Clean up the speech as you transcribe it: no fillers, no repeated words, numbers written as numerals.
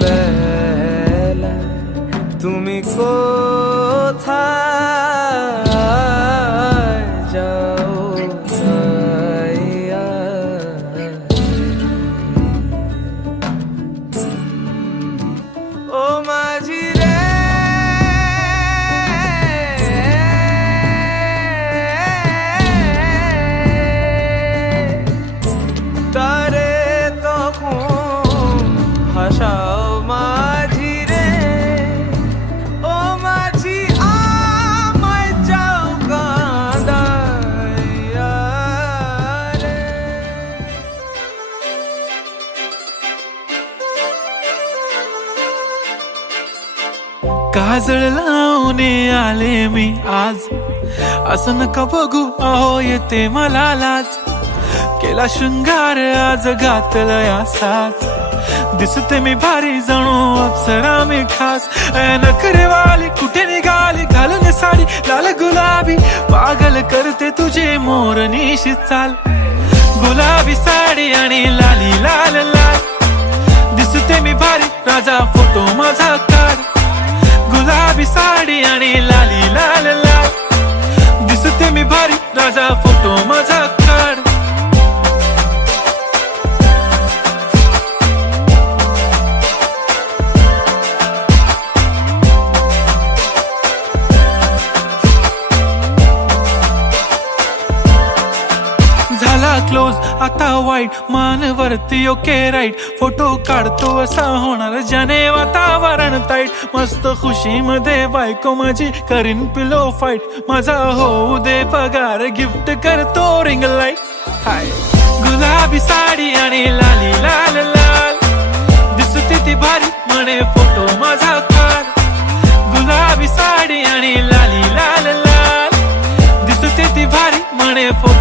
বেলা তুমি কোথায় যাও যাইয়া? ও মাঝি রে তারে তখন ভাষাও মাঝি রে, ও মাঝি আমায় যাও কাঁদাইয়া রে। काजळ लावणे आले मी आज, असं नका बघू अहो येते मला लाज. केला शृंगार आज घातलया साज, दिसते मी भारी जणू अप्सरा मी खास. नखरेवाली कुठे निघाली घालून साडी लाल गुलाबी, पागल करते तुझे मोरनीशी चाल. गुलाबी साडी आणि लाली लाल लाल, दिसते मी भारी राजा फोटो माझा काढ. गुलाबी साडी आणि लाली लाल लाल, दिसते मी भारी राजा फोटो माझा काढ. झाला क्लोज आता वाईट, मानवरती ओके राईट. फोटो काढतो असा होणार ज्याने वातावरण ताईट. मस्त खुशी मध्ये बायको माझी करीन पिलो फाईट. माझा होऊ दे पगार गिफ्ट करतो रिंग लाईट. हाय गुलाबी साडी आणि लाली लाल लाल, दिसते ती भारी म्हणे फोटो माझा काढ. गुलाबी साडी आणि लाली लाल लाल, दिसते ती भारी म्हणे फोटो